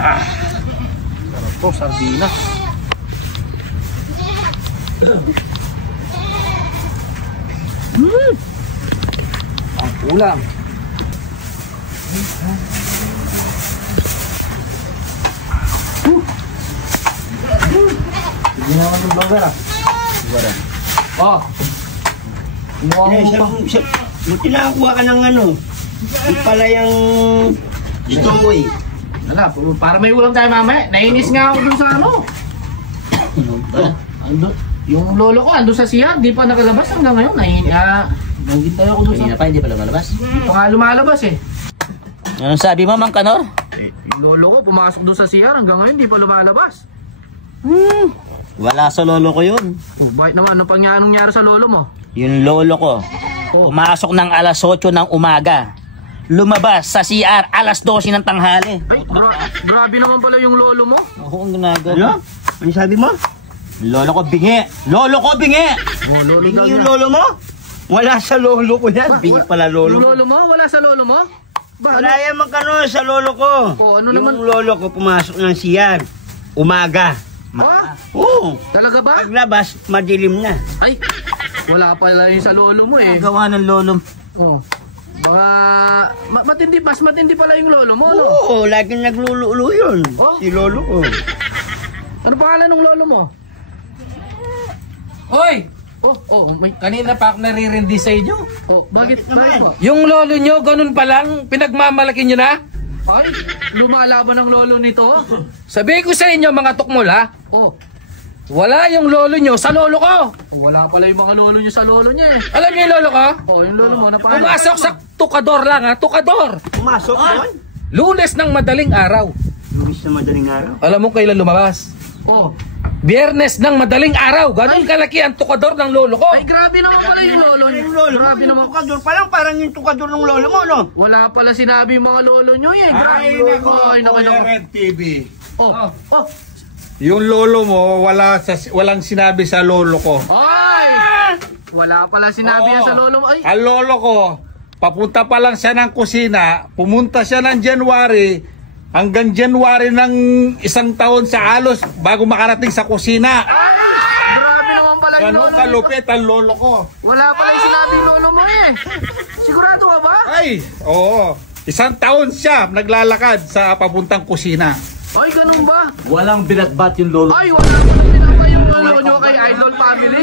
Sarap po, sardinas. Ang ulam. Hindi naman yung vlogger ah. Oh. Buti nakakuha ka ng ano. Yung pala yung story. Wala, para may ulam tayo mamaya. Nainis nga ako dun sa ano. Yung lolo ko andun sa siya, di pa nakalabas hanggang ngayon. Naghintay ako dun sa... Kanina pa, hindi pa lumalabas. Di pa nga lumalabas eh. Anong sabi mo, Mang Kanor? Yung lolo ko pumasok dun sa siya, hanggang ngayon di pa lumalabas. Wala sa lolo ko yun. Oh, bakit naman? Anong nangyari sa lolo mo? Yung lolo ko, pumasok ng alas 8 ng umaga. Lumabas sa CR alas 12 ng tanghali. Ay, grabe naman pala yung lolo mo. Ako ang ginagawa. Ano sabi mo? Lolo ko bingi. Lolo ko bingi. Oh, lolo Bingi yung lolo mo? Wala sa lolo ko yan. Bingi pala lolo yung mo. lolo mo? Wala sa lolo mo? Wala yan magkano sa lolo ko. Oh, ano yung naman? lolo ko pumasok ng CR umaga. Ha? Oo. Talaga ba? Paglabas, madilim na. Ay, wala pala yung sa lolo mo eh. Gawa ng lolo. Oh. Mga mas matindi pala yung lolo mo, no? Oo, laging naglululo yun. Oh? Si lolo ko. Ano pangalan ng lolo mo? Hoy! May... Kanina pa ako naririndi sa inyo. Oh, bakit ba? Yung lolo nyo, ganun pa lang, pinagmamalaki nyo na? Ay, lumalaban ang lolo nito. Sabi ko sa inyo, mga tukmol ha, Oh, wala yung lolo nyo sa lolo ko. wala pala yung mga lolo niyo sa lolo niya eh. Alam niyo yung lolo ko? Oh, yung lolo mo na paano? Pumasok sa tukador lang ha, tukador. Pumasok doon? Lunes ng madaling araw. Lumis na madaling araw. Alam mo kailan lumabas? Oh. Biyernes ng madaling araw. Ganun kalaki ang tukador ng lolo ko. Ay, grabe naman pala yung lolo niyo. Grabe naman. Tukador pa lang, parang yung tukador ng lolo mo, no? Wala pala sinabi yung mga lolo niyo eh. Grabe. Ay, nako. Red TV. Oh. Yung lolo mo, walang sinabi sa lolo ko. Ay! Wala pala sinabi yan sa lolo mo. Ay, Ang lolo ko, papunta pa lang siya ng kusina, pumunta siya ng January, hanggang January ng isang taon sa alos bago makarating sa kusina. grabe naman pala yung Ganun lolo niyo. kalupit ang lolo ko. Wala pala yung sinabi yung lolo mo eh. Sigurado ka ba? Ay, oo. Isang taon siya naglalakad sa papuntang kusina. Ay, ganun ba? Walang binatbat yung lolo. Ay, wala pa pinapa yung lolo nyo kay Idol Family.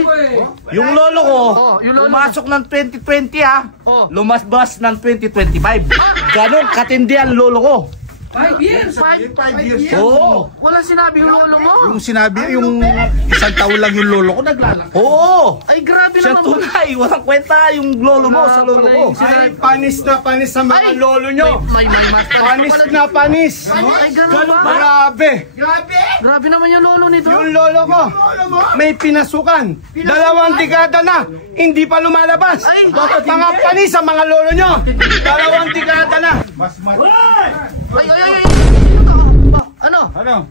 Yung lolo ko, Yung lolo pumasok ng 2020 ha. Oh. Lumasbas ng 2025. Ganon katindi ang lolo ko. 5 years. 5 years. Oo. Wala sinabi yung lolo mo. Yung sinabi, yung isang taon lang yung lolo ko naglalakad. Oo. Ay, grabe Siya naman. tunay. Walang kwenta yung lolo mo sa lolo ko. Ay, panis na panis sa mga Ay! lolo nyo. May mas. Panis na panis. Ay, ganun ba? Grabe. Grabe naman yung lolo nito. Yung lolo ko, may pinasukan. 2 dekada na, hindi pa lumalabas. Ay! Mga panis sa mga lolo nyo. 2 dekada na. Ay. Ano?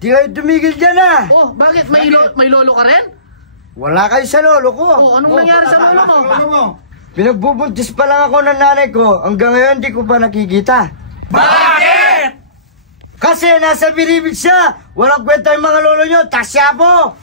Di kayo tumigil dyan ha. Oh, bakit? May lolo ka rin? Wala kayo sa lolo ko. Oh, anong nangyari sa lolo mo? Pinagbubuntis pa lang ako ng nanay ko. Hanggang ngayon di ko pa nakikita. Bakit? Kasi nasa bilibid siya. Walang kwenta yung mga lolo nyo. Tasya po.